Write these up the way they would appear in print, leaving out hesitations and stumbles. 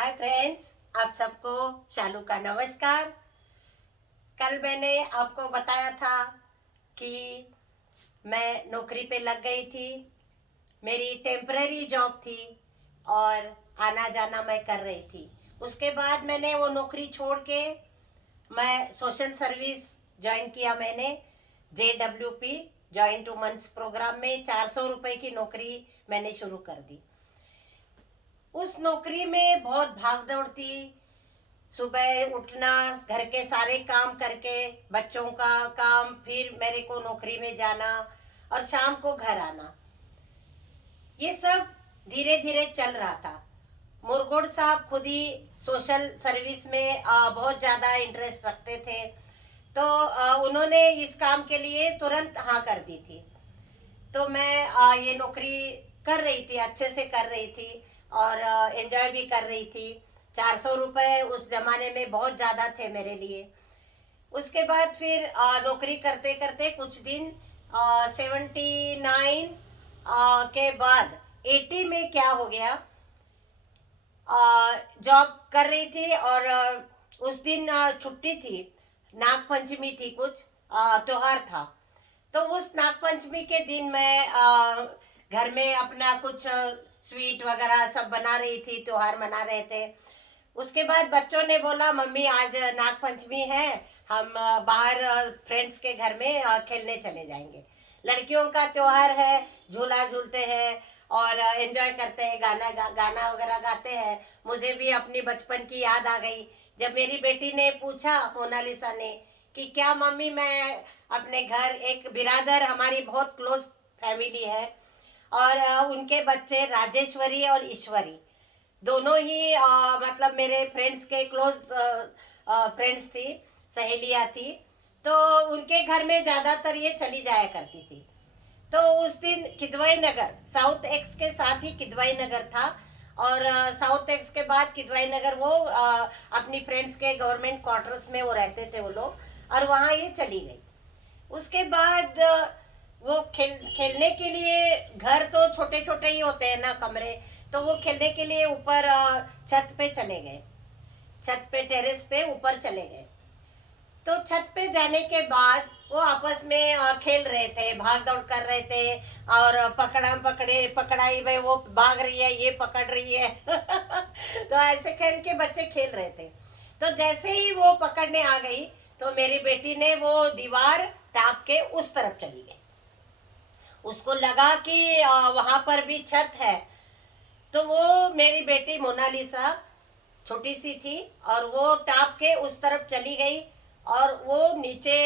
Hi friends, आप सबको शालू का नमस्कार। कल मैंने आपको बताया था कि मैं नौकरी पे लग गई थी। मेरी टेम्पररी जॉब थी और आना जाना मैं कर रही थी। उसके बाद मैंने वो नौकरी छोड़ के मैं सोशल सर्विस ज्वाइन किया। मैंने JWP जॉइंट वुमेन्स प्रोग्राम में 400 रुपए की नौकरी मैंने शुरू कर दी। उस नौकरी में बहुत भाग दौड़ थी। सुबह उठना, घर के सारे काम करके, बच्चों का काम, फिर मेरे को नौकरी में जाना और शाम को घर आना, ये सब धीरे धीरे चल रहा था। मुरगुड साहब खुद ही सोशल सर्विस में बहुत ज़्यादा इंटरेस्ट रखते थे, तो उन्होंने इस काम के लिए तुरंत हाँ कर दी थी। तो मैं ये नौकरी कर रही थी, अच्छे से कर रही थी और एंजॉय भी कर रही थी। 400 रुपये उस जमाने में बहुत ज़्यादा थे मेरे लिए। उसके बाद फिर नौकरी करते करते कुछ दिन 79 के बाद 80 में क्या हो गया, जॉब कर रही थी और उस दिन छुट्टी थी, नाग पंचमी थी, कुछ त्योहार था। तो उस नाग पंचमी के दिन मैं घर में अपना कुछ स्वीट वगैरह सब बना रही थी, त्योहार मना रहे थे। उसके बाद बच्चों ने बोला, मम्मी आज नाग पंचमी है, हम बाहर फ्रेंड्स के घर में खेलने चले जाएंगे। लड़कियों का त्योहार है, झूला झूलते हैं और एंजॉय करते हैं, गाना वगैरह गाते हैं। मुझे भी अपनी बचपन की याद आ गई जब मेरी बेटी ने पूछा, मोनालिसा ने, कि क्या मम्मी मैं अपने घर, एक बिरादर, हमारी बहुत क्लोज फैमिली है और उनके बच्चे राजेश्वरी और ईश्वरी दोनों ही मतलब मेरे फ्रेंड्स के क्लोज फ्रेंड्स थी, सहेलियाँ थी। तो उनके घर में ज़्यादातर ये चली जाया करती थी। तो उस दिन किदवाई नगर, साउथ एक्स के साथ ही किदवाई नगर था और साउथ एक्स के बाद किदवाई नगर वो अपनी फ्रेंड्स के गवर्नमेंट क्वार्टर्स में वो रहते थे वो लोग, और वहाँ ये चली गई। उसके बाद वो खेलने के लिए, घर तो छोटे छोटे ही होते हैं ना कमरे, तो वो खेलने के लिए ऊपर छत पे चले गए, छत पे टेरेस पे ऊपर चले गए। तो छत पे जाने के बाद वो आपस में खेल रहे थे, भाग दौड़ कर रहे थे और पकड़ा पकड़े पकड़ाई में, वो भाग रही है, ये पकड़ रही है तो ऐसे खेल के बच्चे खेल रहे थे। तो जैसे ही वो पकड़ने आ गई तो मेरी बेटी ने वो दीवार टाप के उस तरफ चली गई। उसको लगा कि वहां पर भी छत है, तो वो मेरी बेटी मोनालिसा छोटी सी थी और वो टाप के उस तरफ चली गई और वो नीचे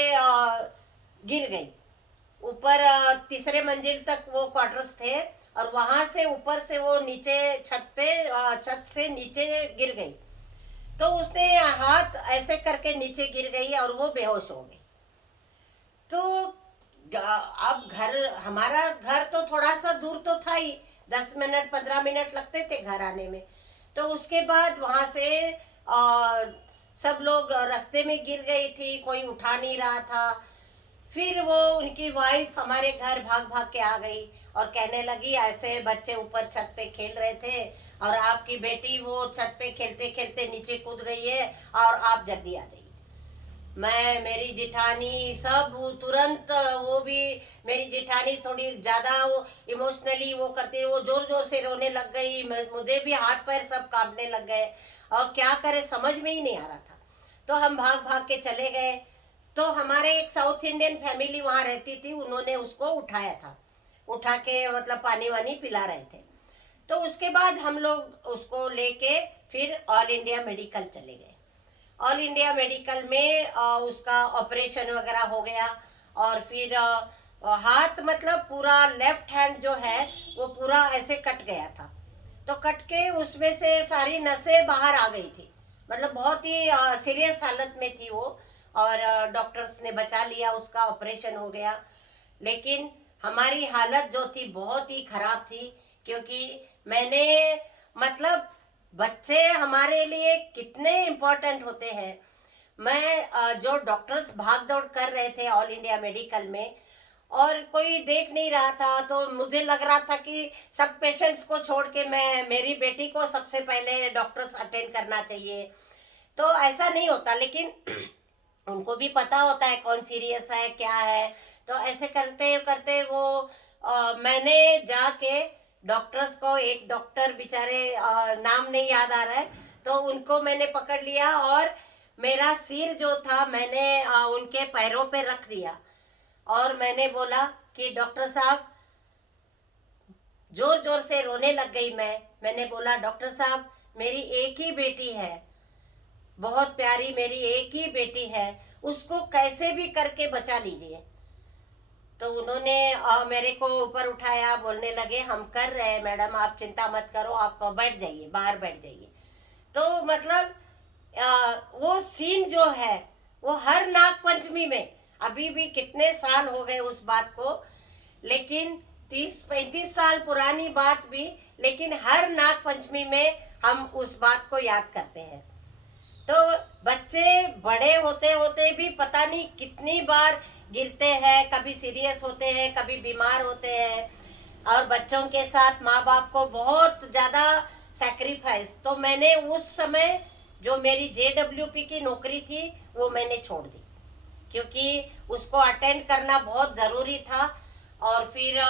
गिर गई। ऊपर तीसरे मंजिल तक वो क्वार्टर्स थे और वहां से ऊपर से वो नीचे छत पे, छत से नीचे गिर गई। तो उसने हाथ ऐसे करके नीचे गिर गई और वो बेहोश हो गई। तो अब घर, हमारा घर तो थोड़ा सा दूर तो था ही, 10 मिनट 15 मिनट लगते थे घर आने में। तो उसके बाद वहां से सब लोग, रास्ते में गिर गई थी, कोई उठा नहीं रहा था। फिर वो उनकी वाइफ हमारे घर भाग भाग के आ गई और कहने लगी, ऐसे बच्चे ऊपर छत पे खेल रहे थे और आपकी बेटी वो छत पे खेलते खेलते नीचे कूद गई है और आप जल्दी आ जाइए। मैं, मेरी जिठानी, सब वो तुरंत, वो भी मेरी जिठानी थोड़ी ज़्यादा वो इमोशनली वो करती, वो जोर जोर से रोने लग गई। मुझे भी हाथ पैर सब कांपने लग गए और क्या करे समझ में ही नहीं आ रहा था। तो हम भाग भाग के चले गए। तो हमारे एक साउथ इंडियन फैमिली वहाँ रहती थी, उन्होंने उसको उठाया था, उठा के मतलब पानी वानी पिला रहे थे। तो उसके बाद हम लोग उसको लेके फिर ऑल इंडिया मेडिकल चले गए। ऑल इंडिया मेडिकल में उसका ऑपरेशन वगैरह हो गया और फिर हाथ, मतलब पूरा लेफ्ट हैंड जो है वो पूरा ऐसे कट गया था। तो कट के उसमें से सारी नसें बाहर आ गई थी, मतलब बहुत ही सीरियस हालत में थी वो। और डॉक्टर्स ने बचा लिया, उसका ऑपरेशन हो गया। लेकिन हमारी हालत जो थी बहुत ही खराब थी, क्योंकि मैंने, मतलब बच्चे हमारे लिए कितने इम्पोर्टेंट होते हैं। मैं जो डॉक्टर्स भाग दौड़ कर रहे थे ऑल इंडिया मेडिकल में, और कोई देख नहीं रहा था, तो मुझे लग रहा था कि सब पेशेंट्स को छोड़ के मैं मेरी बेटी को सबसे पहले डॉक्टर्स अटेंड करना चाहिए। तो ऐसा नहीं होता, लेकिन उनको भी पता होता है कौन सीरियस है क्या है। तो ऐसे करते करते वो मैंने जाके डॉक्टर्स को, एक डॉक्टर बेचारे नाम नहीं याद आ रहा है, तो उनको मैंने पकड़ लिया और मेरा सिर जो था मैंने उनके पैरों पे रख दिया और मैंने बोला कि डॉक्टर साहब, जोर जोर से रोने लग गई मैंने बोला डॉक्टर साहब, मेरी एक ही बेटी है, बहुत प्यारी मेरी एक ही बेटी है, उसको कैसे भी करके बचा लीजिए। तो उन्होंने मेरे को ऊपर उठाया, बोलने लगे हम कर रहे हैं मैडम, आप चिंता मत करो, आप बैठ जाइए, बाहर बैठ जाइए। तो मतलब वो सीन जो है वो हर नाग पंचमी में, अभी भी कितने साल हो गए उस बात को, लेकिन 30-35 साल पुरानी बात भी, लेकिन हर नाग पंचमी में हम उस बात को याद करते हैं। तो बच्चे बड़े होते होते भी पता नहीं कितनी बार गिरते हैं, कभी सीरियस होते हैं, कभी बीमार होते हैं, और बच्चों के साथ माँ बाप को बहुत ज़्यादा सैक्रिफाइस। तो मैंने उस समय जो मेरी JWP की नौकरी थी वो मैंने छोड़ दी, क्योंकि उसको अटेंड करना बहुत ज़रूरी था। और फिर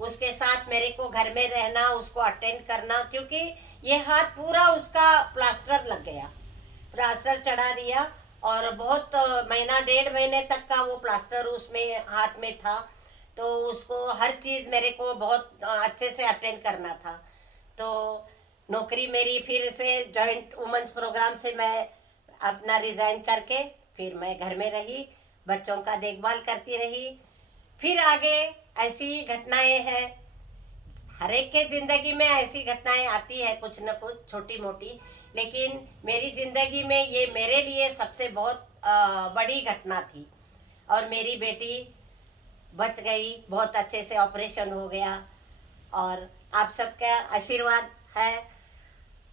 उसके साथ मेरे को घर में रहना, उसको अटेंड करना, क्योंकि ये हाथ पूरा उसका प्लास्टर लग गया, प्लास्टर चढ़ा दिया, और बहुत महीना 1.5 महीने तक का वो प्लास्टर उसमें हाथ में था। तो उसको हर चीज़ मेरे को बहुत अच्छे से अटेंड करना था। तो नौकरी मेरी फिर से जॉइंट वुमेंस प्रोग्राम से मैं अपना रिज़ाइन करके फिर मैं घर में रही, बच्चों का देखभाल करती रही। फिर आगे ऐसी घटनाएं हैं, हर एक के ज़िंदगी में ऐसी घटनाएं आती है, कुछ न कुछ छोटी मोटी, लेकिन मेरी ज़िंदगी में ये मेरे लिए सबसे बहुत बड़ी घटना थी। और मेरी बेटी बच गई, बहुत अच्छे से ऑपरेशन हो गया, और आप सबका आशीर्वाद है।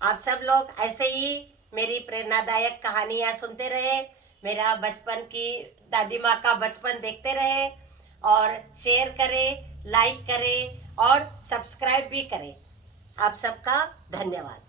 आप सब लोग ऐसे ही मेरी प्रेरणादायक कहानियाँ सुनते रहे, मेरा बचपन की दादी माँ का बचपन देखते रहे, और शेयर करें, लाइक करें और सब्सक्राइब भी करें। आप सबका धन्यवाद।